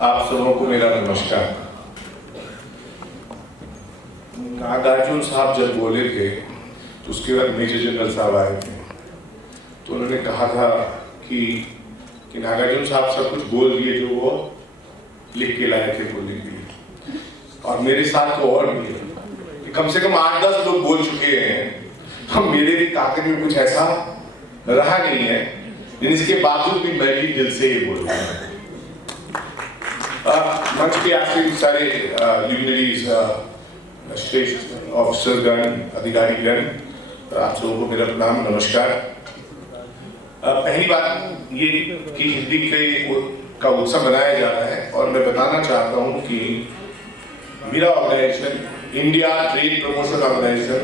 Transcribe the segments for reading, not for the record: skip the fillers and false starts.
आप सबों को मेरा नमस्कार। नागार्जुन साहब जब बोले थे तो उसके बाद मेजर जनरल साहब आए थे, तो उन्होंने कहा था कि नागार्जुन साहब सब कुछ बोल दिए जो वो लिख के लाए थे बोलने के लिए, और मेरे साथ तो और भी है, कम से कम 8-10 लोग बोल चुके हैं। तो मेरे भी ताकत में कुछ ऐसा रहा नहीं है, इसके बावजूद भी मैं भी दिल से ही बोल रहा हूँ। मंच पे आपसे सारे डिग्निटरीज, श्रेष्ठ ऑफिसरगण, अधिकारीगण, आप सबों को मेरा प्रणाम, नमस्कार। पहली बात ये कि हिंदी का उत्सव मनाया जा रहा है, और मैं बताना चाहता हूँ कि मेरा organisation India trade promotion organisation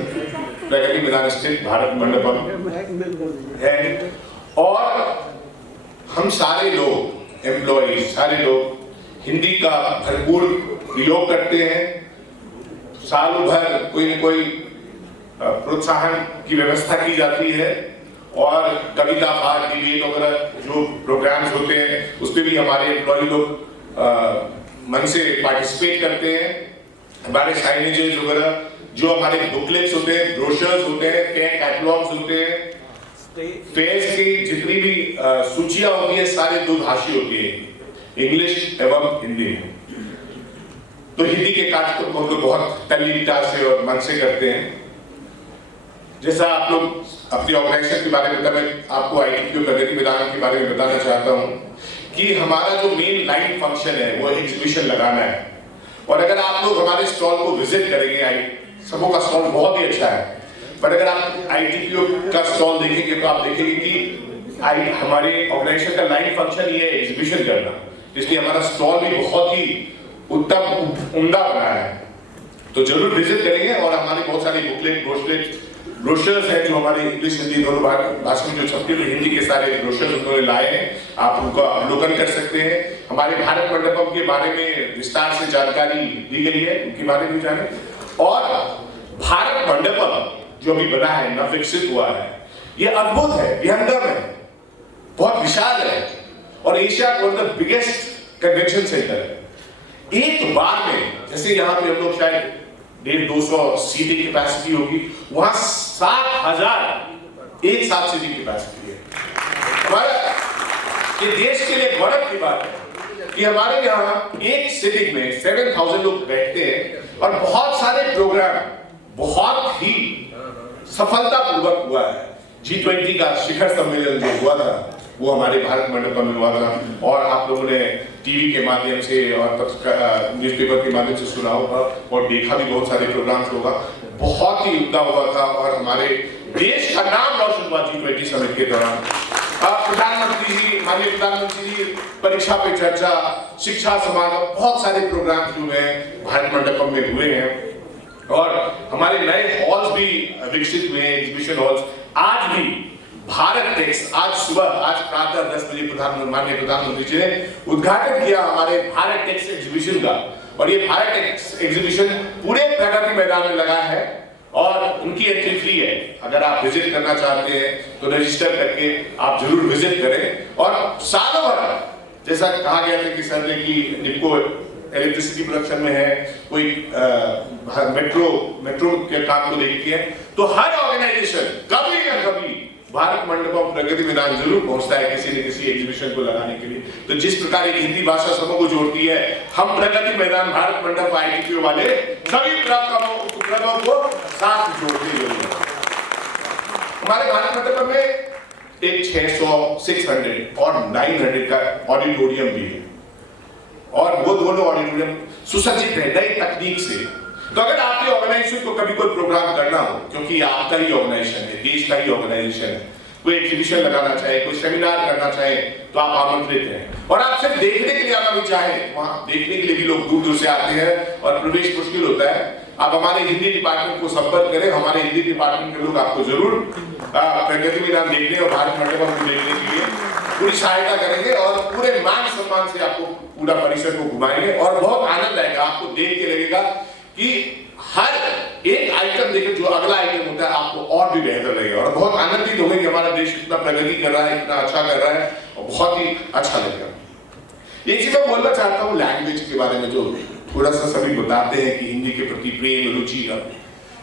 Pragati Maidan स्थित भारत मंडपम है, और हम सारे लोग एम्प्लॉय, सारे लोग हिंदी का भरपूर प्रयोग करते हैं। सालों भर कोई न कोई प्रोत्साहन की व्यवस्था की जाती है, और कविता पाठ, डिबेट वगैरह जो प्रोग्राम्स होते हैं उस पर भी हमारे एम्प्लॉय लोग मन से पार्टिसिपेट करते हैं। हमारे साइनेजेस वगैरह, जो हमारे बुकलेट्स होते हैं, ब्रोशर्स होते हैं, कैटलॉग्स होते हैं, फेयर्स की जितनी भी सूचियां होती है सारे दो भाषी होती है, इंग्लिश एवं हिंदी। तो हिंदी के कार्यक्रम को तो बहुत तल्लीनता से और मन से करते हैं। जैसा आप लोग अपनी ऑर्गेनाइजेशन के बारे में, मैं आपको आईटीपीओ प्रगति मैदान के बारे में बताना चाहता हूँ कि हमारा जो मेन लाइन फंक्शन है वो एग्जीबिशन लगाना है। और अगर आप लोग हमारे स्टॉल को विजिट करेंगे, सबों का स्टॉल बहुत ही अच्छा है, पर अगर आप आईटीपीओ का स्टॉल देखेंगे तो आप देखेंगे कि हमारे ऑर्गेनाइजेशन का लाइन फंक्शन ये है एग्जीबिशन करना, इसलिए हमारा स्टॉल भी बहुत ही उत्तम उम्दा बना है। तो जरूर विजिट करेंगे, और हमारे बहुत सारे बुकलेट, ब्रोशर्स हैं जो हमारे इंग्लिश हिंदी दोनों भाषा में जो छपते हुए हिंदी के सारे ब्रोशर्स उन्होंने लाए हैं, आप उनका अवलोकन कर सकते हैं। हमारे भारत मंडपम के बारे में विस्तार से जानकारी दी गई है, उनके बारे में जाने। और भारत मंडपम जो अभी बना है, नव विकसित हुआ है, ये अद्भुत है, विहंगम है, बहुत विशाल है, और एशिया का one of the biggest convention centre है। एक बार में, जैसे यहाँ पे हम लोग शायद 150-200 सीटिंग कैपेसिटी होगी, वहां 60,000 एक साथ सीटिंग कैपेसिटी है। हमारा ये देश के लिए गौरव की बात है कि हमारे यहाँ एक सीटिंग में 7,000 लोग बैठते हैं, और बहुत सारे प्रोग्राम बहुत ही सफलतापूर्वक हुआ है। G20 का शिखर सम्मेलन जो हुआ था वो हमारे भारत मंडपम में हुआ था, और आप लोगों ने टीवी के माध्यम से और न्यूज़पेपर के माध्यम से सुना होगा और देखा भी, बहुत सारे प्रोग्राम्स होगा, बहुत ही उम्दा हुआ था, और हमारे देश का नाम रोशन हुआ G20 समिट के दौरान। प्रधानमंत्री जी, माननीय प्रधानमंत्री जी, परीक्षा पे चर्चा, शिक्षा समागम, बहुत सारे प्रोग्राम जो हैं भारत मंडपम में हुए हैं, और हमारे नए हॉल्स भी विकसित हुए हैं, एग्जीबिशन हॉल्स। आज भी भारत टेक्स, आज सुबह, आज प्रातः 10 बजे माननीय प्रधानमंत्री जी ने उद्घाटन किया हमारे भारत टेक्स एग्जीबिशन का, और ये भारत टेक्स एग्जीबिशन पूरे प्रगति मैदान में लगा है, और उनकी एंट्री फ्री है। अगर आप विजिट करना चाहते हैं तो रजिस्टर करके आप जरूर विजिट करें। और सालों भर जैसा कहा गया था कि सर ने कि निप्को इलेक्ट्रिसिटी प्रोडक्शन में है, कोई मेट्रो के काम को देखती है, तो हर ऑर्गेनाइजेशन कभी ना कभी भारत मंडपम प्रगति मैदान जरूर पहुंचता है किसी न किसी एग्जीबिशन को लगाने के लिए। तो जिस प्रकार एक हिंदी भाषा सबों को जोड़ती है, हम प्रगति मैदान, भारत मंडप, आईटीपीओ वाले सभी उपक्रमों को साथ जोड़ते हुए हमारे भारत मंडपम में एक 600, 600 और 900 का ऑडिटोरियम भी है, और वो दोनों ऑडिटोरियम सुसज्जित है नई तकनीक से। तो अगर आपके ऑर्गेनाइजेशन को कभी कोई प्रोग्राम करना हो, क्योंकि आपका ही ऑर्गेनाइजेशन है, देश का ही ऑर्गेनाइजेशन है, कोई एग्जीबिशन लगाना चाहे, कोई सेमिनार करना चाहे, तो आप आमंत्रित हैं। और आप सिर्फ देखने के लिए आना भी चाहें, वहां देखने के लिए भी लोग दूर दूर से आते हैं, और प्रवेश मुश्किल होता है। आप हमारे हिंदी डिपार्टमेंट को संपर्क करें, हमारे हिंदी डिपार्टमेंट के लोग आपको जरूर प्रगति मैदान देखने और भारत मंडपम को देखने के लिए पूरी सहायता करेंगे, और पूरे मान सम्मान से आपको पूरा परिसर को घुमाएंगे, और बहुत आनंद आएगा। आपको देख के लगेगा कि हर एक आइटम देखें, जो अगला आइटम होता है आपको और भी बेहतर लगेगा, और बहुत आनंदित होंगे कि हमारा देश इतना प्रगति कर रहा है, इतना अच्छा कर रहा है, और बहुत ही अच्छा लगेगा। एक चीज मैं बोलना चाहता हूँ लैंग्वेज के बारे में, जो थोड़ा सा सभी बताते हैं कि हिंदी के प्रति प्रेम रुचि है,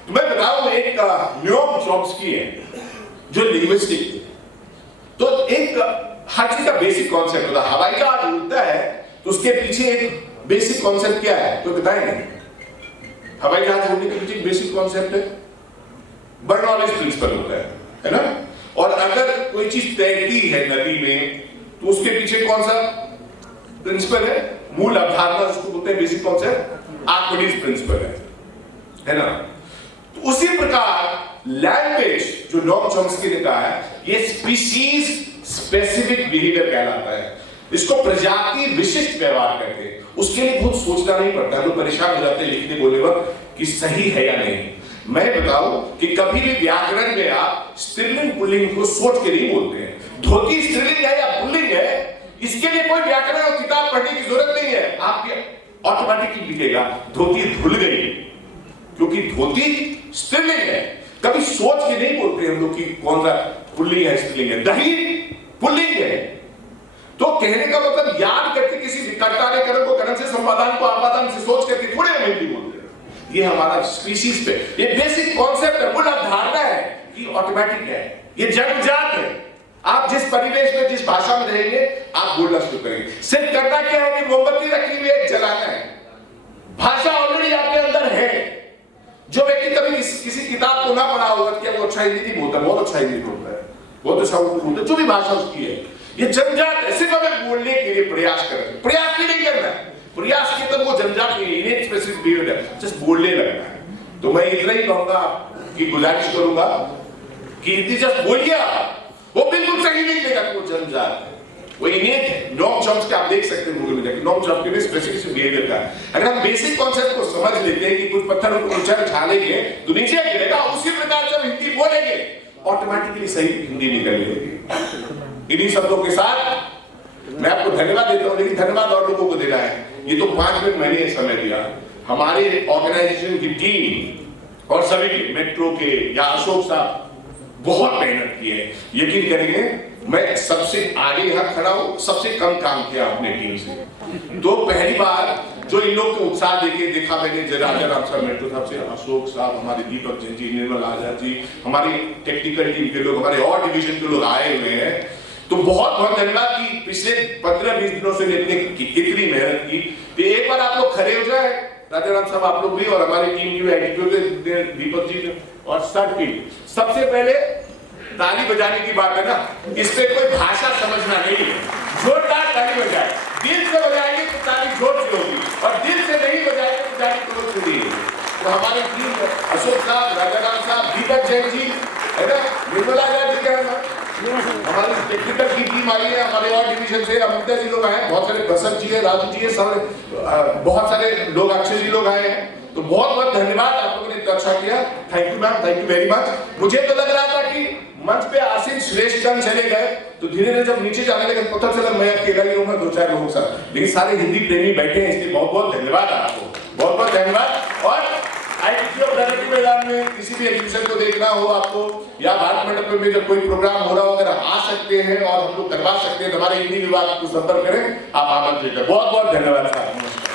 तो मैं बताऊं एक न्योम चॉम्स्की है जो लिंग्विस्टिक, तो एक हर चीज का बेसिक कॉन्सेप्ट होता है। हवाई जहाज उड़ता है तो उसके पीछे एक बेसिक कॉन्सेप्ट क्या है, तो बताएंगे? हवाई जहाज उड़ने के पीछे एक बेसिक कॉन्सेप्ट है, बर्नौलीज प्रिंसिपल होता है ना। और अगर कोई चीज तैरती है नदी में तो उसके पीछे कौन सा प्रिंसिपल है, मूल अवधारणा, उसको बोलते हैं बेसिक कॉन्सेप्ट, आर्किमिडीज प्रिंसिपल है ना। तो उसी प्रकार लैंग्वेज जो नोम चॉम्स्की ने कहा है, ये स्पीशीज स्पेसिफिक बिहेवियर कहलाता है। इसको प्रजाति विशिष्ट व्यवहार कहते हैं। उसके लिए बहुत सोचना नहीं पड़ता, लोग परेशान हो जाते हैं लिखने बोलने वक्त कि सही है या नहीं। मैं बताऊं कि कभी भी व्याकरण में आप स्त्रीलिंग पुल्लिंग को सोच के नहीं बोलते हैं। धोती स्त्रीलिंग है या पुल्लिंग है, इसके लिए कोई व्याकरण और किताब पढ़ने की जरूरत नहीं है, आपके ऑटोमेटिकली लिखेगा धोती धुल गई, क्योंकि धोती स्त्रीलिंग है। कभी सोच के नहीं बोलते हम लोग कि कौन सा पुल्लिंग है स्त्रीलिंग है। दही पुल्लिंग है, तो कहने का मतलब याद करके किसी विकर्ता ने कर्म को कर्म से संपादन को आपादन से सोच करके थोड़े हम हिंदी बोलते हैं। ये हमारा स्पीशीज पे ये बेसिक कॉन्सेप्ट है, मूल अवधारणा है, ये ऑटोमेटिक है, ये जन्मजात है। आप जिस परिवेश में जिस भाषा में रहेंगे आप बोलना शुरू करेंगे। सिर्फ करना क्या है कि मोमबत्ती रखी हुई है, जलाना है। भाषा ऑलरेडी आपके अंदर है। जो व्यक्ति कभी किसी किताब को ना पढ़ा होगा, क्या वो अच्छा हिंदी नहीं बोलता, बहुत अच्छा हिंदी बोलता है, बहुत अच्छा उर्दू बोलता है, जो भी भाषा उसकी है, ये जन्मजात है। सिर्फ हमें बोलने के लिए प्रयास करें, प्रयास भी नहीं करना है, प्रयास किया तो वो जन्मजात नहीं है, इन्हें स्पेसिफिक बिहेवियर है, जस्ट बोलने लगना है। तो मैं इतना ही कहूंगा कि गुजारिश करूंगा कि हिंदी जस्ट बोलिए, वो बिल्कुल सही निकलेगा, वो जन्मजात है, वो इनेट है। नोम चॉम्स्की आप देख सकते हैं गूगल में जाके, नोम चॉम्स्की में स्पेसिफिक बिहेवियर का। अगर हम बेसिक कॉन्सेप्ट को समझ लेते हैं कि कुछ पत्थर को ऊंचा उछालेंगे तो नीचे गिरेगा, उसी प्रकार जब हिंदी बोलेंगे ऑटोमेटिकली सही हिंदी निकलेगी। इन्हीं शब्दों के साथ मैं आपको धन्यवाद देता हूं, लेकिन धन्यवाद और लोगों को देना है। ये तो 5 मिनट मैंने समय दिया, हमारे ऑर्गेनाइजेशन की टीम और सभी के, मेट्रो के या अशोक साहब बहुत मेहनत की है। यकीन करेंगे मैं सबसे आगे यहाँ खड़ा हूँ, सबसे कम काम किया अपने टीम से। तो पहली बार जो इन लोग को उत्साह देके देखा मैंने, राजा राम साहब, मेट्रो साहब से, अशोक साहब, हमारे दीपक जैन जी, निर्मल आजाद जी, हमारी टेक्निकल टीम के लोग, हमारे और डिवीजन के लोग आए हुए हैं। तो बहुत बहुत धन्यवाद कि पिछले 15-20 दिनों से इतनी मेहनत की। तो एक बार आप लोग खड़े हो जाए, राजा राम साहब आप लोग भी, और हमारी टीम की एग्जीक्यूटिव दीपक जी और सब टीम, सबसे पहले ताली बजाने की बात है ना, इस पे कोई भाषा समझना नहीं है, जोरदार ताली बजाए। दिल से बजाएंगे तो ताली जोर से होगी, और दिल से नहीं बजाएंगे तो ताली जोर से नहीं होगी। तो हमारी टीम अशोक साहब, राजा राम साहब, दीपक जैन जी है ना, निर्मला आजाद जी का, हमारी टेक्निकल की टीम आई है, हमारे और डिवीजन से अमिता जी लोग आए, बहुत सारे बसंत जी है, राजू जी है, सब बहुत सारे लोग, अक्षय जी लोग आए हैं। तो बहुत बहुत धन्यवाद, आप लोगों ने इतना अच्छा किया। Thank you ma'am, thank you very much. मुझे तो लग रहा था कि मंच पे आसिफ श्रेष्ठ चंद चले गए, तो धीरे धीरे जब नीचे जाने लगे पता चला मैं अकेला ही हूँ, 2-4 लोगों के साथ, लेकिन सारे हिंदी प्रेमी बैठे हैं, इसलिए बहुत बहुत धन्यवाद आपको, बहुत बहुत धन्यवाद। और प्रगति मैदान में किसी भी एग्जीबिशन को देखना हो आपको, या भारत मंडप में जब कोई प्रोग्राम हो रहा हो, अगर आप आ सकते हैं और हम लोग करवा सकते हैं, हमारे हिंदी विभाग को संपर्क करें, आप आमंत्रित हैं। बहुत बहुत धन्यवाद।